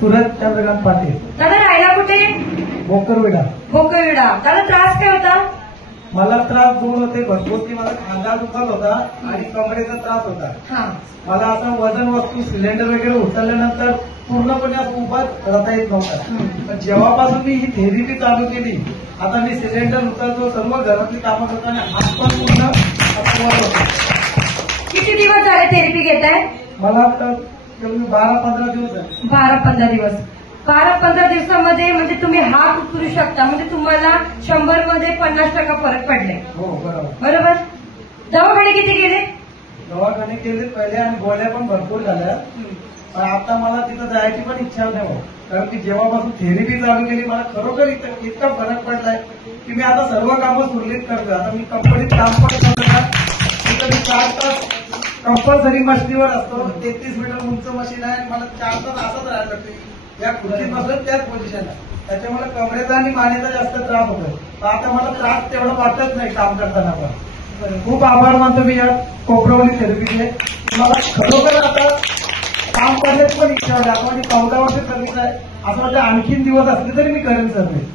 सुरज चंद्रकांत पाटील. दादा राहायला कुठे? भोकरविडा. भोकरविडा. दादा त्रास काय होता? मला त्रास दोन होते भरपूर, की मला खांदा दुखत होता आणि कमरेचा त्रास होता. मला असं वजन वस्तू सिलेंडर वगैरे उचलल्यानंतर पूर्णपणे असं उभा राहता येत नव्हता. पण जेव्हापासून मी ही थेरपी चालू केली, आता मी सिलेंडर उचलतो, सर्व घरातली कामं करतो आणि हात पण पूर्ण होतो. किती दिवस झाले थेरपी घेताय? मला आता 12-15 दिवस झाले. 12-15 दिवस. 12-15 दिवसामध्ये म्हणजे तुम्ही हात उचलू शकता, म्हणजे तुम्हाला 100 मध्ये 50% फरक पडले. हो बरोबर. बरोबर. दवाखाने किती गेले? दवाखाने केले पहिले आणि गोळ्या पण भरपूर झाल्या. पण आता मला तिथं जायची पण इच्छा नाही, कारण की जेव्हापासून थेरपी चालू केली मला खरोखर इतका फरक पडलाय की मी आता सर्व कामं सुरळीत करतोय. आता मी कंपनीत काम पण करतो, तिथं मी 4 तास कंपल्सरी मशीनीवर असतो. 33 मीटर उंच मशीन आहे आणि मला 4 तास असंच राहायला लागते. या खुर्चीत बसून त्याच पोझिशनला, त्याच्यामुळे कमरेचा आणि मानेचा जास्त त्रास होतोय. आता मला त्रास तेवढा वाटत नाही काम करताना. पण खूप आभार मानतो मी या कोपरवली थेरपीचे. मला खरोखर आता काम करण्याची पण इच्छा होती. आपण 14 वर्ष सर्व्हिस आहे, असं वाटतं आणखीन दिवस असले तरी मी करेन सर्व्हिस.